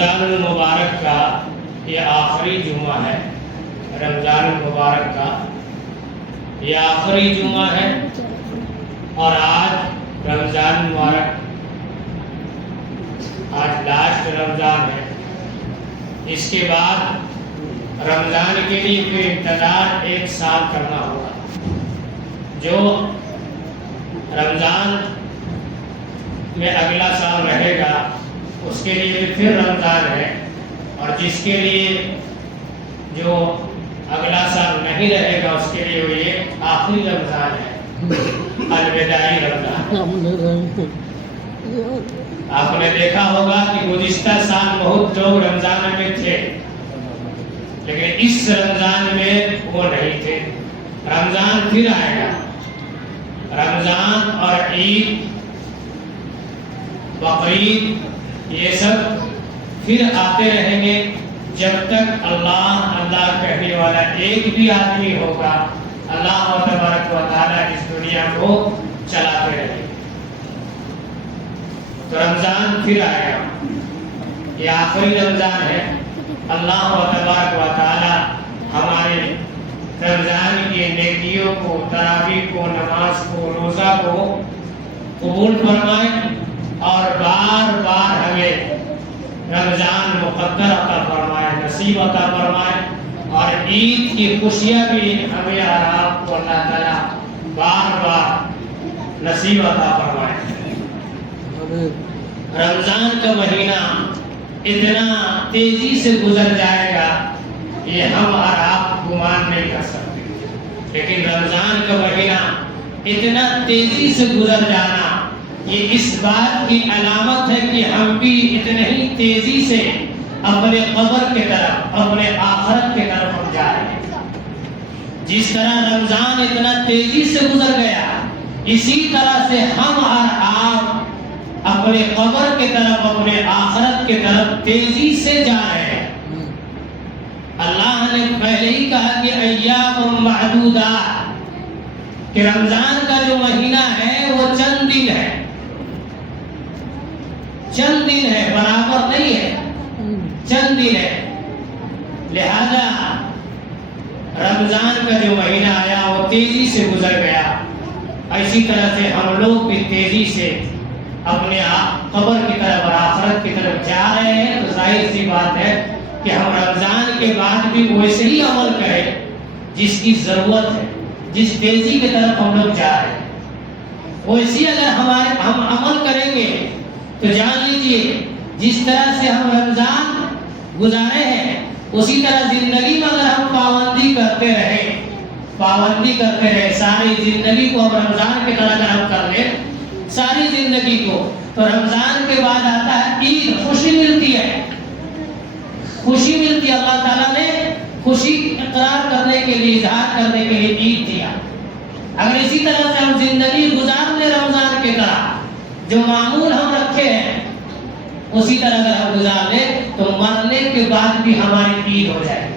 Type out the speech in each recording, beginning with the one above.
رمضان المبارک کا یہ آخری جمعہ ہے، رمضان المبارک کا یہ آخری جمعہ ہے، اور آج رمضان مبارک، آج لاسٹ رمضان ہے۔ اس کے بعد رمضان کے لیے پھر انتظار 1 سال کرنا ہوگا۔ جو رمضان میں اگلا سال رہے گا اس کے لیے پھر رمضان ہے، اور جس کے لیے جو اگلا سال نہیں رہے گا اس کے لیے وہ یہ آخری رمضان ہے، الوداعی رمضان۔ آپ نے دیکھا ہوگا کہ گزشتہ سال بہت لوگ رمضان میں تھے، لیکن اس رمضان میں وہ نہیں تھے۔ رمضان پھر آئے گا، رمضان اور عید، بقرعید، یہ سب پھر آتے رہیں گے جب تک اللہ اللہ کہنے والا ایک بھی آدمی ہوگا۔ اللہ تبارک و تعالی اس دنیا کو چلاتے رہیں گے۔ تو رمضان پھر آئے گا، یہ آخری رمضان ہے۔ اللہ تبارک و تعالی ہمارے رمضان کی نیکیوں کو، تراویح کو، نماز کو، روزہ کو قبول فرمائے، اور بار بار ہمیں رمضان مقدر عطا فرمائے، نصیب عطا فرمائے، اور عید کی خوشیاں بھی ہمیں اور آپ کو اللہ تعالیٰ بار بار نصیب عطا فرمائے۔ رمضان کا مہینہ اتنا تیزی سے گزر جائے گا یہ ہم اور آپ گمان نہیں کر سکتے، لیکن رمضان کا مہینہ اتنا تیزی سے گزر جانا یہ اس بات کی علامت ہے کہ ہم بھی اتنے ہی تیزی سے اپنے قبر کے طرف، اپنے آخرت کے طرف ہم جا رہے ہیں۔ جس طرح رمضان اتنا تیزی سے گزر گیا، اسی طرح سے ہم اور آپ اپنے قبر کے طرف، اپنے آخرت کے طرف تیزی سے جا رہے ہیں۔ اللہ نے پہلے ہی کہا کہ ایام معدودات، کہ رمضان کا جو مہینہ ہے وہ چند دن ہے، چند دن ہے، برابر نہیں ہے، چند دن ہے۔ لہذا رمضان کا جو مہینہ آیا وہ تیزی سے گزر گیا، اسی طرح سے ہم لوگ بھی تیزی سے اپنے قبر کی طرف اور آخرت کی طرف جا رہے ہیں۔ تو ظاہر سی بات ہے کہ ہم رمضان کے بعد بھی ویسے ہی عمل کریں جس کی ضرورت ہے، جس تیزی کی طرف ہم لوگ جا رہے ہیں ویسی اگر ہم عمل کریں گے تو جان لیجئے جس طرح سے ہم رمضان گزارے ہیں اسی طرح زندگی میں اگر ہم پابندی کرتے رہے ساری زندگی کو ہم رمضان کی طرح اگر ہم کر لیں ساری زندگی کو، تو رمضان کے بعد آتا ہے عید، خوشی ملتی ہے، خوشی ملتی ہے۔ اللہ تعالیٰ نے خوشی اقرار کرنے کے لیے، اظہار کرنے کے لیے عید دیا۔ اگر اسی طرح سے ہم زندگی گزار لیں رمضان کی طرح، جو معمول ہم رکھے ہیں اسی طرح اگر ہم گزار لیں تو مرنے کے بعد بھی ہماری عید ہو جائے گی،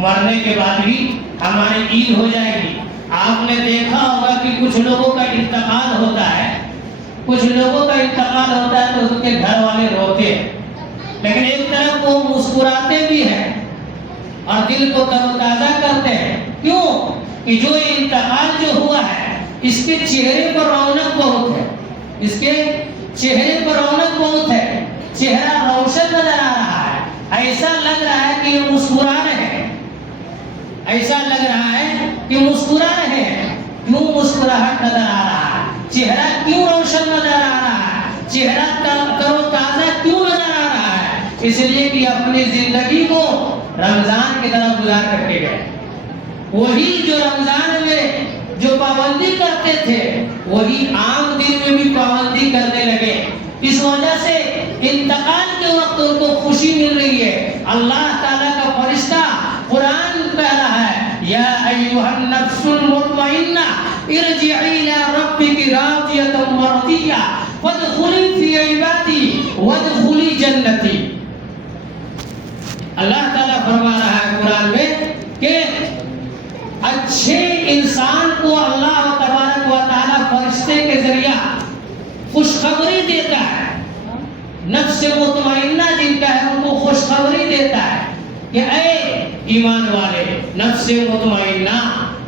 مرنے کے بعد بھی ہماری عید ہو جائے گی۔ آپ نے دیکھا ہوگا کہ کچھ لوگوں کا انتقال ہوتا ہے، کچھ لوگوں کا انتقال ہوتا ہے تو ان کے گھر والے روتے ہیں، لیکن ایک طرف وہ مسکراتے بھی ہیں اور دل کو تر و تازہ کرتے ہیں۔ کیوں؟ کہ جو انتقال جو ہوا ہے اس کے چہرے پر رونق بہت ہے، اس کے چہرے پر رونق بہت ہے، چہرہ روشن نظر آ رہا ہے، ایسا لگ رہا ہے کہ یہ مسکرا رہے ہیں، ایسا لگ رہا ہے کہ مسکرا رہے ہیں۔ کیوں مسکراہٹ نظر آ رہا ہے؟ چہرہ کیوں روشن نظر آ رہا ہے؟ چہرہ تر و تازہ کیوں نظر آ رہا ہے؟ اس لیے کہ اپنی زندگی کو رمضان کی طرف گزار کر کے گئے۔ وہی جو رمضان میں جو پابندی کرتے تھے وہی عام دن میں بھی پابندی کرنے لگے، اس وجہ سے انتقال کے وقت ان کو خوشی مل رہی ہے۔ اللہ تعالیٰ کا فرشتہ قرآن کہہ رہا ہے یا ایھا النفس المطمئنہ ارجعی الی ربک راضیۃ مرضیہ فادخلی فی عبادی وادخلی جنتی۔ اللہ تعالیٰ فرما رہا ہے قرآن میں کہ اچھے انسان کو اللہ تبارک و تعالیٰ فرشتے کے ذریعہ خوشخبری دیتا ہے۔ نفس مطمئنہ کہ اے ایمان والے نفس مطمئنہ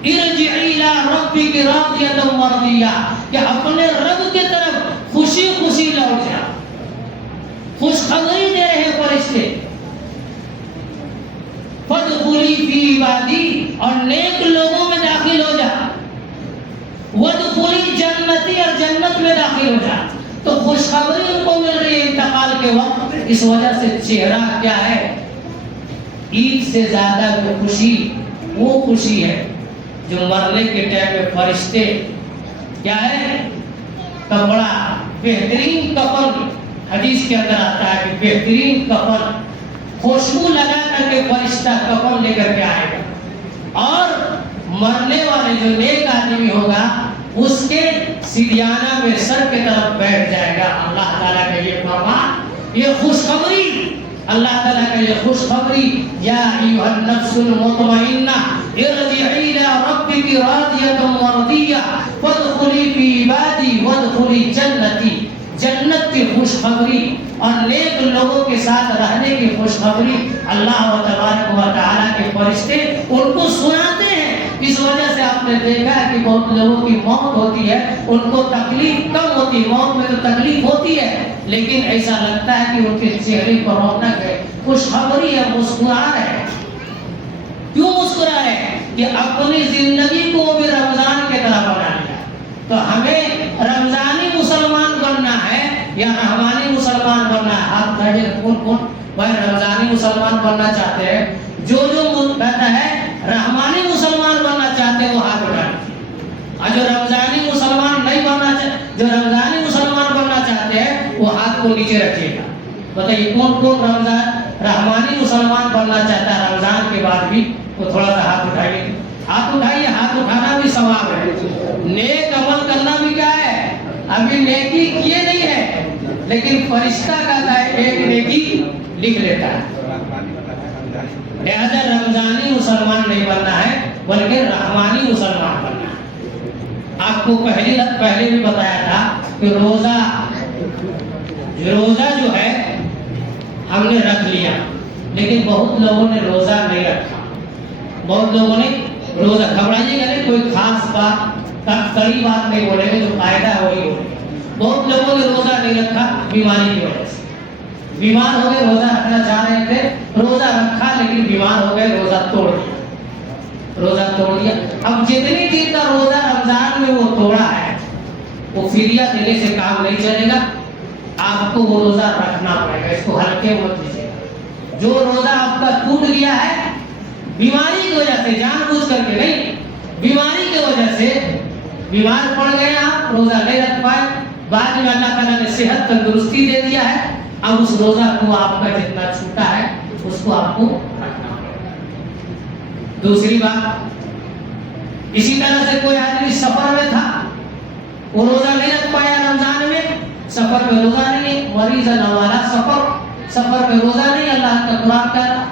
ارجعی الی ربک راضیۃ مرضیہ، کہ اپنے رب کی طرف خوشی خوشی لوٹ جا. خوشخبری دے رہے فرشتے، فادخلی فی عبادی، اور نیک لوگوں میں داخل ہو جا، وادخلی جنتی، اور جنت میں داخل ہو جا. تو خوشخبری ان کو مل رہی ہے انتقال کے وقت. اس وجہ سے چہرہ کیا ہے؟ عید سے زیادہ جو خوشی وہ خوشی ہے جو مرنے کے ٹائم میں فرشتے کیا ہے؟ کپڑا، بہترین کفن، حدیث کے اندر آتا ہے کہ بہترین کفن خوشبو لگا کر کے فرشتہ کفن لے کر کے آئے گا، اور مرنے والے جو نیک آدمی ہوگا اس کے سیدیانہ میں سر کی طرف بیٹھ جائے گا. اللہ تعالیٰ کا یہ فرمان، یہ خوشخبری، اللہ تعالیٰ کا یہ خوشخبری، یا ایھا النفس المطمئنہ ارجعی الی ربک راضیۃ مرضیہ فادخلی فی عبادی وادخلی جنتی. جنت کی خوشخبری اور نیک لوگوں کے ساتھ رہنے کی خوشخبری اللہ تبارک و تعالیٰ کے فرشتے ان کو سناتے ہیں. اس وجہ سے آپ نے دیکھا ہے کہ بہت لوگوں کی موت ہوتی ہے، ان کو تکلیف کم ہوتی ہے. موت میں تو تکلیف ہوتی ہے لیکن ایسا لگتا ہے کہ ان کے چہرے پر رونق ہے، خوشخبری ہے، مسکرا رہے ہیں. کیوں مسکرا رہے ہیں؟ کہ اپنی زندگی کو بھی رمضان کی طرح بنا لیا. تو ہمیں رمضانی مسلمان بننا ہے یا رحمانی مسلمان بننا ہے؟ آپ کہتے کون بھائی رمضانی مسلمان بننا چاہتے ہیں؟ جو کہتا ہے رحمانی مسلمان بننا چاہتے ہیں وہ ہاتھ اٹھائیں. اور جو رمضانی مسلمان نہیں بننا چاہتے، جو رمضانی مسلمان بننا چاہتے ہیں وہ ہاتھ کو نیچے رکھیے گا. بتائیے کون رحمانی مسلمان بننا چاہتا ہے رمضان کے بعد بھی؟ وہ تھوڑا سا ہاتھ اٹھائیے. ہاتھ اٹھائیے. ہاتھ اٹھانا بھی ثواب ہے. نیک عمل کرنا بھی کیا ہے؟ ابھی نیکی کیے نہیں ہے لیکن فرشتہ کہتا ہے ایک نیکی لکھ لیتا ہے. لہذا رمضانی مسلمان نہیں بننا ہے بلکہ رحمانی مسلمان بننا ہے. آپ کو پہلے بھی بتایا تھا کہ روزہ جو ہے ہم نے رکھ لیا لیکن بہت لوگوں نے روزہ نہیں رکھا. بہت لوگوں نے روزہ، گھبرائیے گا نہیں، کوئی خاص بات کڑی بات نہیں بولے گا، جو فائدہ ہے وہی بولے گا. بہت لوگوں نے روزہ نہیں رکھا بیماری کی وجہ سے. بیمار ہو گئے، روزہ رکھنا چاہ رہے تھے، روزہ رکھا لیکن بیمار ہو گئے، روزہ توڑ دیا. اب جتنی دن کا روزہ رمضان میں وہ توڑا ہے وہ فدیہ دینے سے کام نہیں چلے گا. آپ کو وہ روزہ رکھنا پڑے گا. اس کو ہلکے مت لیجیے گا. جو روزہ آپ کا ٹوٹ گیا ہے بیماری کی وجہ سے، جان بوجھ کر کے نہیں، بیماری کی وجہ سے بیمار پڑ گئے، آپ روزہ نہیں رکھ پائے، بعد میں اللہ تعالیٰ نے صحت تندرستی دے دیا ہے، اب اس روزہ کو آپ کا جتنا چھوٹا ہے اس کو آپ کو رکھنا پڑے. دوسری بات، اسی طرح سے کوئی آدمی سفر میں تھا، وہ روزہ نہیں رکھ پایا رمضان میں، سفر میں روزہ نہیں، مریض نوالا سفر میں روزہ نہیں، اللہ کا قرآن کہہ رہا.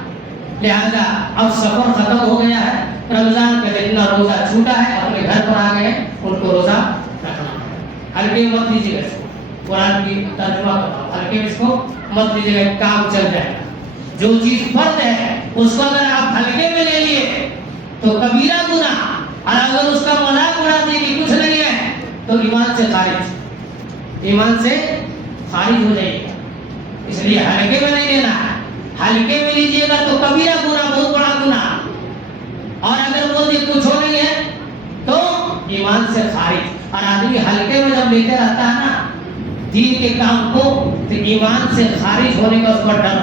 لہذا اب سفر ختم ہو گیا ہے، رمضان کا جتنا روزہ چھوٹا ہے اپنے گھر پر آ گئے، ان کو روزہ رکھنا ہے. ہلکے مت لیجیے گا. قرآن کی ترجمہ بتاؤ، ہلکے اس کو مت لیجیے گا، کام چل جائے گا. جو چیز فرض ہے اس کو اگر آپ ہلکے میں لے لیے تو کبیرہ گناہ، اور اگر اس کا مذاق اڑا دیے کہ کچھ نہیں ہے تو ایمان سے خارج ہو جائے گا. اس لیے ہلکے میں نہیں لینا ہے. ہلکے میں لیجیے گا تو کبیرہ گناہ، بہت بڑا گناہ، اور اگر بول دے کچھ ہو نہیں ہے تو ایمان سے خارج. اور آدمی ہلکے میں جب لیتے رہتا ہے نا دین کے کام کو تو ایمان سے خارج ہونے کا اس کو ڈر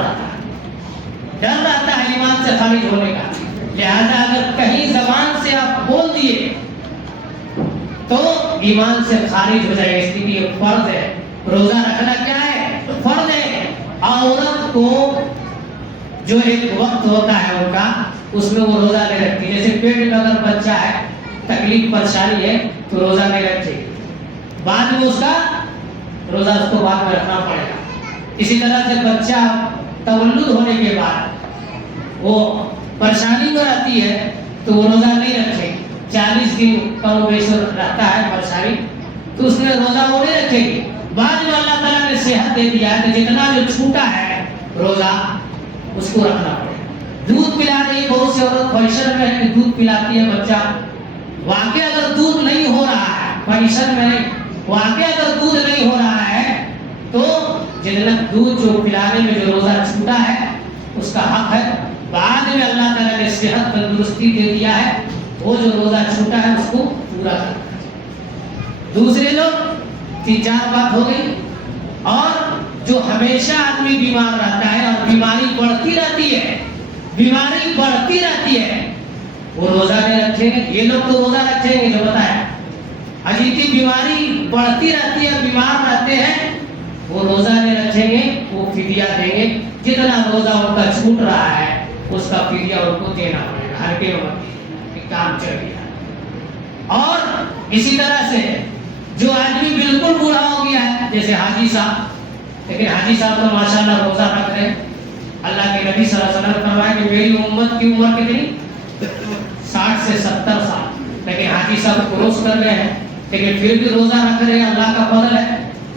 رہتا ہے ایمان سے خارج ہونے کا. لہذا اگر کہیں زبان سے آپ بول دیے تو ایمان سے خارج ہو جائے گا. اس لیے یہ فرض ہے. روزہ رکھنا کیا ہے؟ فرض ہے. عورت کو جو ایک وقت ہوتا ہے ان کا، اس میں وہ روزہ نہیں رکھتی. جیسے پیٹ میں اگر بچہ ہے، تکلیف پریشانی ہے تو روزہ نہیں رکھتی، بعد میں اس کا روزہ اس کو بعد میں رکھنا پڑے گا. اسی طرح سے بچہ تولد ہونے کے بعد وہ پریشانی میں رہتی ہے تو وہ روزہ نہیں رکھے. 40 دن کا وہ بیش رہتا ہے پریشانی، تو اس نے روزہ وہ نہیں رکھے گی. بعد میں اللہ تعالیٰ نے صحت دے دیا ہے کہ جتنا جو چھوٹا ہے روزہ اس کو رکھنا پڑے. دودھ پلا رہی، بہت سی عورت خواہشن میں ہے کہ دودھ پلاتی ہے بچہ، واقعی اگر دودھ نہیں ہو رہا ہے، خواہشن میں نہیں، واقعی اگر دودھ نہیں ہو رہا ہے تو جتنا دودھ جو پلانے میں جو روزہ چھوٹا ہے اس کا حق ہے، بعد میں اللہ تعالیٰ نے صحت تندرستی دے دیا ہے، وہ جو روزہ چھوٹا ہے اس کو پورا کرنا ہے۔ دوسرے لوگ 3-4 بات ہو گئی، اور جو ہمیشہ آدمی بیمار رہتا ہے اور بیماری بڑھتی رہتی ہے، بیماری بڑھتی رہتی ہے، وہ روزہ نہیں رکھیں گے۔ یہ لوگ تو روزہ رکھیں گے جو بتایا، اجیتی بیماری بڑھتی رہتی ہے، بیمار رہتے ہیں، وہ روزہ نہیں رکھیں گے، وہ فدیہ دیں گے، جتنا روزہ ان کا چھوٹ رہا ہے اس کا فدیہ ان کو دینا پڑے گا، ہر کے وقت کام چل گیا۔ اور اسی طرح سے جو آدمی بالکل بوڑھا ہو گیا ہے، جیسے حاجی صاحب، لیکن حاجی صاحب تو ماشاءاللہ روزہ رکھ رہے ہیں، اللہ کے نبی صلی اللہ علیہ وسلم نے فرمایا کہ میری امت کی عمر کتنی 60 سے 70 سال، لیکن حاجی صاحب کروس کر رہے ہیں، لیکن پھر بھی روزہ رکھ رہے ہیں، اللہ کا فضل ہے،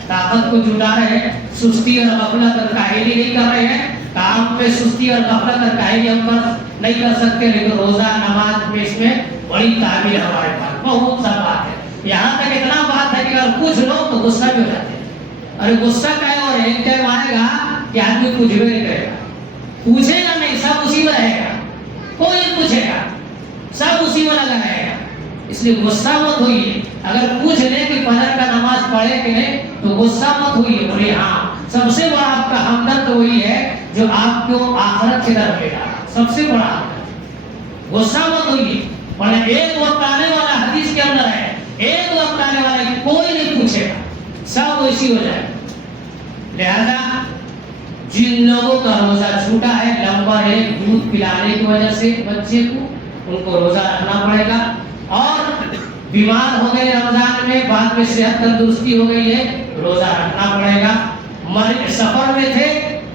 طاقت کو جٹا رہے ہیں، سستی اور غفلت اور کاہلی نہیں کر رہے ہیں، کام میں سستی اور غفلت اور کاہلی ہم پر نہیں کر سکتے، لیکن روزہ نماز میں اس میں بڑی تعبیر ہمارے پاس بہت سا بات ہے، یہاں تک اتنا بات ہے کہ اگر پوچھ لو تو غصہ بھی ہو جاتے ہیں، اور غصہ کا ہے، اور ایک ٹائم آئے گا کہ آدمی کچھ بھی نہیں کرے گا، پوچھے گا نہیں، سب اسی میں رہے گا، کوئی پوچھے گا، سب اسی میں لگا رہے گا، اس لیے غصہ مت ہوئیے، اگر پوچھ لیں کہ فجر کا نماز پڑھے کہ نہیں تو غصہ مت ہوئیے، بولے ہاں، سب سے بڑا آپ کا ہمدرد وہی ہے جو آپ کو آخرت کی طرف لے جا رہا، سب سے بڑا ہمدرد، غصہ مت ہوئیے، ورنہ ایک وقت آنے والا حدیث کے اندر ہے، ایک وقت آنے والا ہے کوئی نہیں پوچھے گا، سب ویسی ہو جائے گا۔ لہذا جن لوگوں کا روزہ چھوٹا ہے، لمبا ہے، دودھ پلانے کی وجہ سے بچے کو، ان کو روزہ رکھنا پڑے گا، اور بیمار ہو گئے رمضان میں، بعد میں صحت تندرستی ہو گئی ہے، روزہ رکھنا پڑے گا، سفر میں تھے،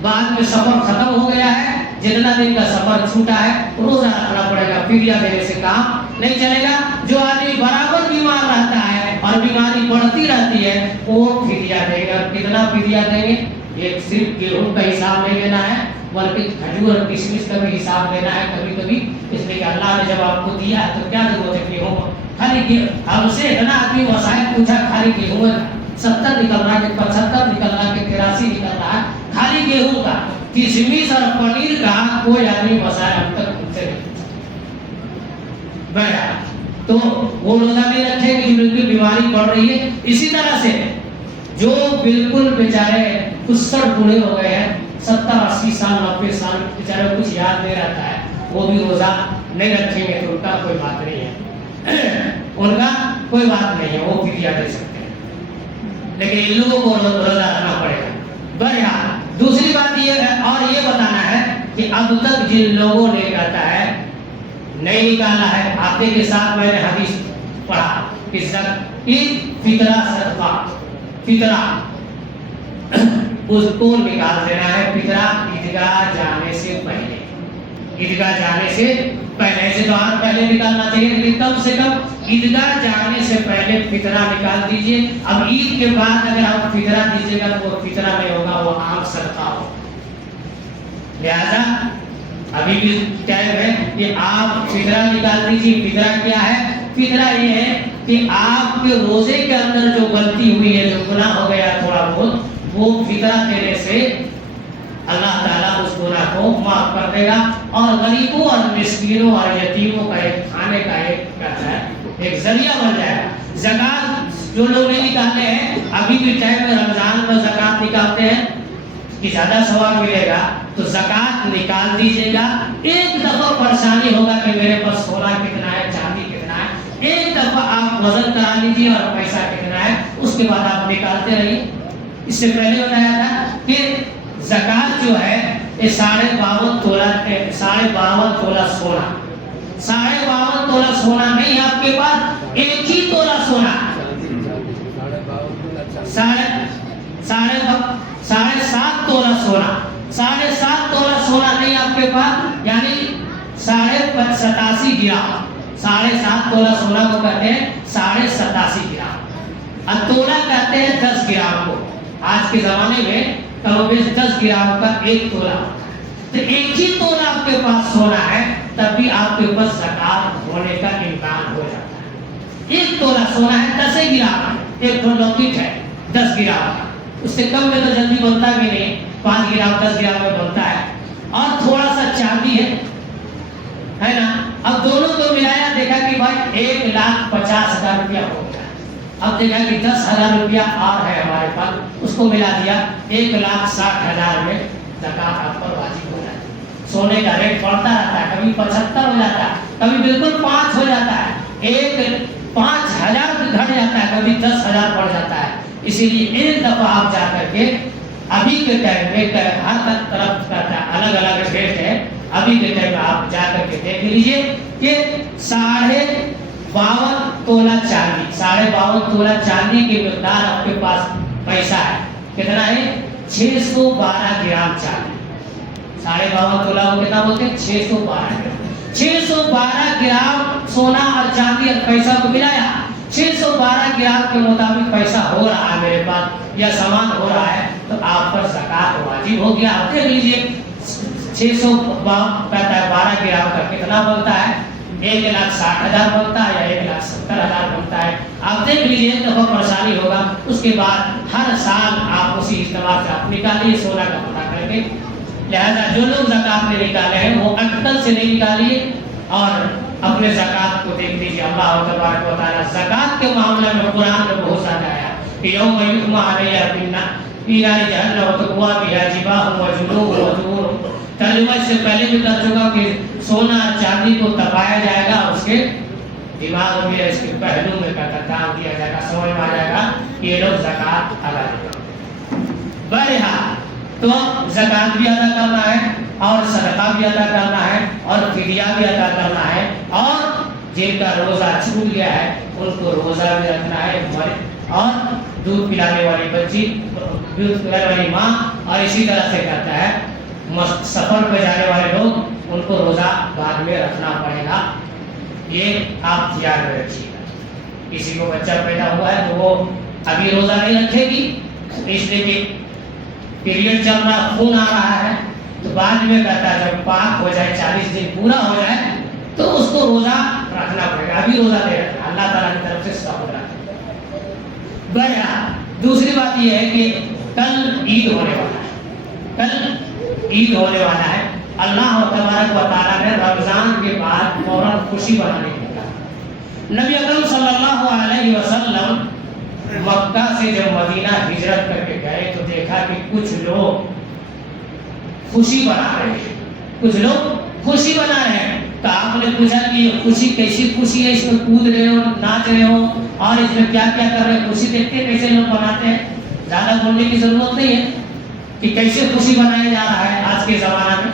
بعد میں سفر ختم ہو گیا ہے، جتنا دن کا سفر چھوٹا ہے روزہ رکھنا پڑے گا، فدیہ دینے سے کام نہیں چلے گا۔ جو آدمی برابر بیمار رہتا ہے اور بیماری بڑھتی رہتی ہے وہ فدیہ دے گا، کتنا فدیہ دیں گے؟ ایک صرف گیہوں کا حساب نہیں لینا ہے، بلکہ کھجور اور کشمش کا بھی حساب لینا ہے کبھی کبھی، اس لیے کہ اللہ نے جب آپ کو دیا ہے تو کیا ضرورت ہے گیہوں کا، خالی ہم سے اتنا آدمی وسائل پوچھا، خالی گیہوں 70 نکل رہا ہے کہ 75 نکل رہا ہے کہ 83 نکل رہا ہے، خالی گیہوں کا، کشمش اور پنیر کا کوئی آدمی وسائل اب تک ان سے نہیں پوچھا، تو وہ روزہ بھی رکھیں گے جن کی بیماری بڑھ رہی ہے۔ اسی طرح سے جو بالکل بیچارے کسر بوڑھے ہو گئے ہیں، 70-80 سال 90 سال بیچارے کچھ یاد نہیں رہتا ہے، وہ بھی روزہ نہیں رکھیں گے تو ان کا کوئی بات نہیں ہے، ان کا کوئی بات نہیں ہے، وہ فدیہ دے سکتے ہیں، لیکن ان لوگوں کو روزہ رکھنا پڑے گا۔ بہرحال دوسری بات یہ ہے، اور یہ بتانا ہے کہ اب تک جن لوگوں نے کہتا ہے نہیں نکالا ہے، آتے کے ساتھ میں نے حدیث پڑھا کہ فطرہ صدقہ، فطرہ اس کو نکال دینا ہے، فطرہ عیدگاہ جانے سے پہلے، عیدگاہ جانے سے پہلے، ایسے تو آج پہلے نکالنا چاہیے، لیکن کم سے کم عیدگاہ جانے سے پہلے فطرہ نکال دیجئے۔ اب عید کے بعد اگر آپ فطرہ دیجئے گا تو وہ فطرہ نہیں ہوگا، وہ عام صدقہ ہوگا، لہذا ابھی بھی ٹائم ہے کہ آپ فطرہ نکال دیجئے۔ فطرہ کیا ہے؟ فطرہ یہ ہے کہ آپ کے روزے کے اندر جو غلطی ہوئی ہے، جو گناہ ہو گیا تھوڑا بہت، وہ فطرہ دینے سے اللہ تعالیٰ اس گناہ کو معاف کر دے گا، اور غریبوں اور مسکینوں اور یتیموں کا ایک کھانے کا ایک ذریعہ بن جائے گا۔ زکوٰۃ جو لوگ نہیں نکالتے ہیں، ابھی بھی ٹائم میں رمضان میں زکوٰۃ نکالتے ہیں کہ زیادہ ثواب ملے گا، تو زکوٰۃ نکال دیجیے گا۔ ایک دفعہ پریشانی ہوگا کہ میرے پاس سونا کتنا ہے، چاندی کتنا ہے، ایک دفعہ آپ وزن کرا لیجیے اور پیسہ کتنا ہے، اس کے بعد آپ نکالتے رہیے۔ اس سے پہلے بتایا تھا کہ زکوٰۃ جو ہے یہ 52.5 تولہ، 52.5 تولہ سونا، 52.5 تولہ سونا نہیں آپ کے پاس، ایک ہی تولہ سونا، 7.5 تولہ سونا، 7.5 تولہ سونا نہیں آپ کے پاس، یعنی 87.5 گرام، 7.5 تولہ سونا کو کہتے ہیں 87.5 گرام، اور تولہ کہتے ہیں 10 گرام کو۔ آج کے زمانے میں کم و بیش 10 گرام کا ایک تولہ ہوتا ہے، تو ایک ہی تولہ آپ کے پاس سونا ہے تب بھی آپ کے پاس زکات ہونے کا امکان ہو جاتا ہے. ایک تولہ سونا ہے 10 گرام، ایک لاکٹ ہے 10 گرام کا، اس سے کم میں تو جلدی بنتا بھی نہیں، 5 گرام 10 گرام میں بنتا ہے. اور تھوڑا سا چاندی ہے نا. اب دونوں کو ملایا، دیکھا کہ بھائی 1,50,000 روپیہ ہو گیا. اب دیکھا کہ 10,000 روپیہ اور ہے ہمارے پاس، اس کو ملا دیا 1,60,000 میں زکات آپ پر واجب ہو جاتی ہے. سونے کا ریٹ بڑھتا رہتا ہے، کبھی 75 ہو جاتا ہے، کبھی بالکل 5 ہو جاتا ہے، 5,000 گھٹ جاتا ہے، کبھی 10,000 بڑھ جاتا ہے. اسی لیے ایک دفعہ آپ جا کر کے ابھی کے ٹائم میں ہر طرف کا الگ الگ ریٹ ہے، ابھی کے ٹائم میں آپ جا کر کے دیکھ لیجئے کہ 52.5 تولہ چاندی، 52.5 تولہ چاندی کی مقدار آپ کے پاس پیسہ ہے. کتنا ہے؟ 612 گرام چاندی. 52.5 تولہ کو کتنا بولتے ہیں؟ 612 گرام. 612 گرام سونا اور چاندی اور پیسہ کو ملایا، 612 گرام کے مطابق پیسہ ہو رہا ہے میرے پاس یا سامان ہو رہا ہے، تو آپ پر زکات واجب ہو گیا. آپ دیکھ لیجئے 612 گرام کا کتنا بنتا ہے؟ 1,60,000 بنتا ہے یا 1,70,000 بنتا ہے. آپ دیکھ لیجئے، ایک دفعہ پریشانی ہوگا، اس کے بعد ہر سال آپ اسی اعتبار سے آپ نکالیے سونا کا پتہ کر کے. لہذا جو لوگ زکات میں نکالے ہیں وہ اٹکل سے نہیں نکالیے اور اپنے زکات کو دیکھ لیجیے. اللہ تبارک و تعالیٰ زکات کے معاملے میں قرآن میں بہت زیادہ آیا کہ یوم یحمى علیہا فی نار جہنم وتقویٰ بہا جباہہم وجنوبہم وظہورہم. ترجمہ اس سے پہلے بھی کر چکا کہ سونا چاندی کو تپایا جائے گا، اس کے دماغ میں اس کے پہلو میں کام کیا جائے گا، سمجھ میں آ جائے گا کہ یہ لوگ زکات ادا کرتے ہیں. بہرحال تو زکات بھی ادا کرنا ہے اور صدقہ بھی ادا کرنا ہے اور فدیہ بھی ادا کرنا ہے، اور جن کا روزہ چھوٹ گیا ہے ان کو روزہ بھی رکھنا ہے، اور دودھ پلانے والی بچی، دودھ پلانے والی ماں، اور اسی طرح سے کرتا ہے سفر پہ جانے والے لوگ، ان کو روزہ بعد میں رکھنا پڑے گا. یہ آپ خیال میں رکھیے گا. کسی کو بچہ پیدا ہوا ہے تو وہ ابھی روزہ نہیں رکھے گی، اس لیے کہ پیریڈ چل رہا، خون آ رہا ہے، تو بعد میں کہتا ہے جب پاک ہو جائے، 40 دن پورا ہو جائے تو اس کو روزہ رکھنا پڑے گا. ابھی روزہ نہیں رکھنا، اللہ تعالیٰ کی طرف سے صبر رکھنا. بہرحال دوسری بات یہ ہے کہ کل عید ہونے والا ہے، کل عید ہونے والا ہے. اللہ تبارک و تعالیٰ نے رمضان کے بعد فوراً خوشی بنانے کو کہا. نبی اکرم صلی اللہ علیہ وسلم مکہ سے جب مدینہ ہجرت کر کے گئے تو دیکھا کہ کچھ لوگ خوشی بنا رہے ہیں، کچھ لوگ خوشی بنا رہے ہیں. تو آپ نے پوچھا کہ یہ خوشی کیسی خوشی ہے؟ اس میں کود رہے ہو، ناچ رہے ہو، اور اس میں کیا کیا کر رہے ہیں؟ خوشی دیکھتے ہیں کیسے لوگ بناتے ہیں. زیادہ بولنے کی ضرورت نہیں ہے کہ کیسے خوشی بنایا جا رہا ہے آج کے زمانہ میں.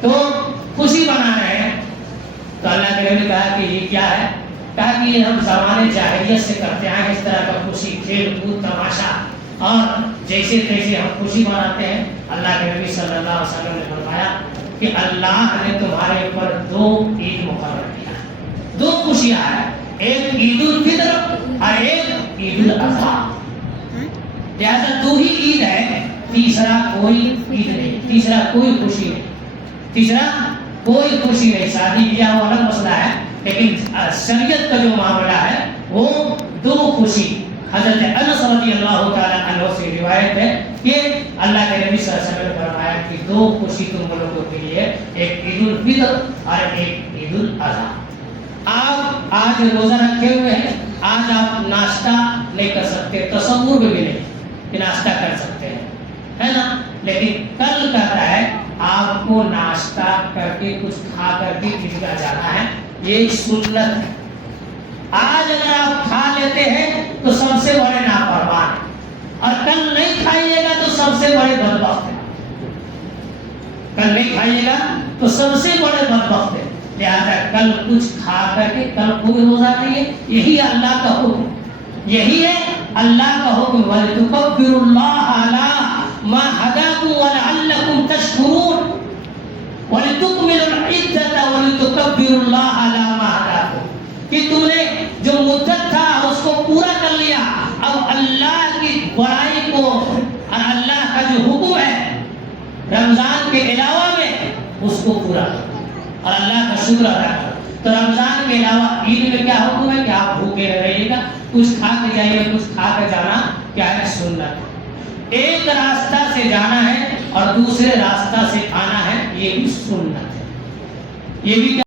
تو خوشی بنا رہے ہیں. تو اللہ کے نبی نے کہا کہ یہ کیا ہے؟ کہا کہ یہ ہم زمانے جاہلیت سے کرتے ہیں اس طرح کا خوشی، کھیل کود تماشا اور جیسے تیسے ہم خوشی مناتے ہیں. اللہ کے نبی صلی اللہ علیہ وسلم نے فرمایا کہ اللہ نے تمہارے اوپر 2 عید مقرر کیا، 2 خوشیاں ہیں، ایک عید الفطر اور ایک عید الاضحیٰ. لہٰذا 2 ہی عید ہے، تیسرا کوئی عید نہیں، تیسرا کوئی خوشی نہیں، تیسرا کوئی خوشی نہیں. شادی بیاہ وہ الگ مسئلہ ہے، لیکن شریعت کا جو معاملہ ہے وہ 2 خوشی. حضرت انس رضی اللہ تعالیٰ عنہ سے روایت ہے کہ اللہ کے نبی صلی اللہ علیہ وسلم نے فرمایا کہ 2 خوشی تم لوگوں کے لیے، ایک عید الفطر اور ایک عید الاضحیٰ. آپ آج روزہ رکھے ہوئے ہیں، آج آپ ناشتہ نہیں کر سکتے، تصور بھی نہیں کہ ناشتہ کر سکتے ہیں، ہے نا. لیکن کل کہتا ہے آپ کو ناشتہ کر کے کچھ کھا کر کے عیدگاہ جانا ہے، یہ سنت ہے. آج اگر آپ کھا لیتے ہیں تو سب سے بڑے نافرمان ہیں، اور کل نہیں کھائیے گا تو سب سے بڑے بدبخت ہیں. کل نہیں کھائیے گا تو سب سے بڑے بدبخت ہیں. لہذا کل کچھ کھا کر کے کل کوئی روزہ نہیں ہے. یہی اللہ کا حکم، یہی ہے اللہ کا حکم. وَلِتُكَبِّرُوا اللَّهَ عَلَىٰ مَا هَدَاكُمْ وَلَعَلَّكُمْ تَشْكُرُونَ وَلِتُكْمِلُوا الْعِدَّةَ وَلِتُكَبِّرُوا اللَّهَ عَلَىٰ مَا هَدَاكُمْ. کہ تم نے جو مدت تھا اس کو پورا کر لیا، اب اللہ کی بڑائی کو اور اللہ کا جو حکم ہے رمضان کے علاوہ میں اس کو پورا کرو اور اللہ کا شکر ادا کرو۔ تو رمضان کے علاوہ عید میں کیا حکم ہے کہ آپ بھوکے رہیے گا، کچھ کھا کے جائیے، کچھ کھا کے جانا کیا ہے؟ سنت۔ ایک راستہ سے جانا ہے اور دوسرے راستہ سے آنا ہے، یہ بھی سنت ہے، یہ بھی